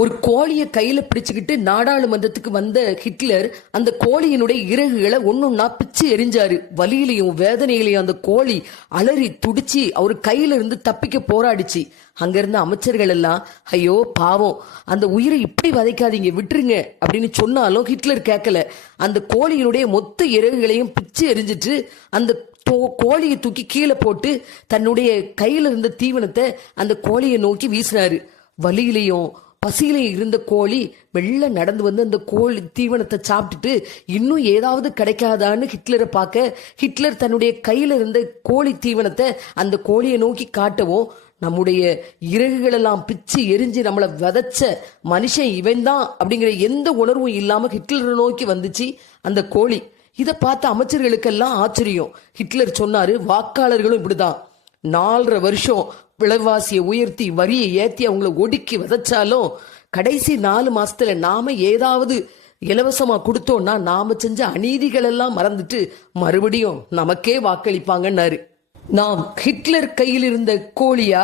ஒரு கோழியை கையில பிடிச்சுக்கிட்டு நாடாளுமன்றத்துக்கு வந்த ஹிட்லர் அந்த கோழியினுடைய இறகுகளை ஒன்னொன்னா பிச்சு எரிஞ்சாரு. வலியிலையும் வேதனையிலையும் அந்த கோழி அலறி துடிச்சு அவரு கையில இருந்து தப்பிக்க போராடிச்சு. அங்க இருந்த அமைச்சர்கள் எல்லாம், ஐயோ பாவம், அந்த உயிரை இப்படி வதைக்காதீங்க, விட்டுருங்க அப்படின்னு சொன்னாலும் ஹிட்லர் கேட்கல. அந்த கோழியினுடைய மொத்த இறகுகளையும் பிச்சு எரிஞ்சிட்டு அந்த கோழியை தூக்கி கீழே போட்டு தன்னுடைய கையில இருந்த தீவனத்தை அந்த கோழியை நோக்கி வீசினாரு. வலியிலையும் பசியில இருந்த கோழி வெள்ள நடந்து வந்து அந்த கோழி தீவனத்தை சாப்பிட்டுட்டு இன்னும் ஏதாவது கிடைக்காதான்னு ஹிட்லரை பார்க்க, ஹிட்லர் தன்னுடைய கையில இருந்த கோழி தீவனத்தை அந்த கோழியை நோக்கி காட்டவும், நம்முடைய இறகுகள் எல்லாம் பிச்சு எரிஞ்சு நம்மளை விதைச்ச மனுஷன் இவன் தான் அப்படிங்கிற எந்த உணர்வும் இல்லாம ஹிட்லரை நோக்கி வந்துச்சு அந்த கோழி. இதை பார்த்த அமைச்சர்களுக்கெல்லாம் ஆச்சரியம். ஹிட்லர் சொன்னாரு, வாக்காளர்களும் இப்படிதான் 4.5 வருஷம் விலைவாசியை உயர்த்தி வரியை ஏத்தி அவங்களை ஒடுக்கி விதைச்சாலும் கடைசி 4 மாசத்துல நாம ஏதாவது இலவசமா கொடுத்தோம்னா நாம செஞ்ச அநீதிகள் எல்லாம் மறந்துட்டு மறுபடியும் நமக்கே வாக்களிப்பாங்கன்னாரு. நாம் ஹிட்லர் கையில் இருந்த கோழியா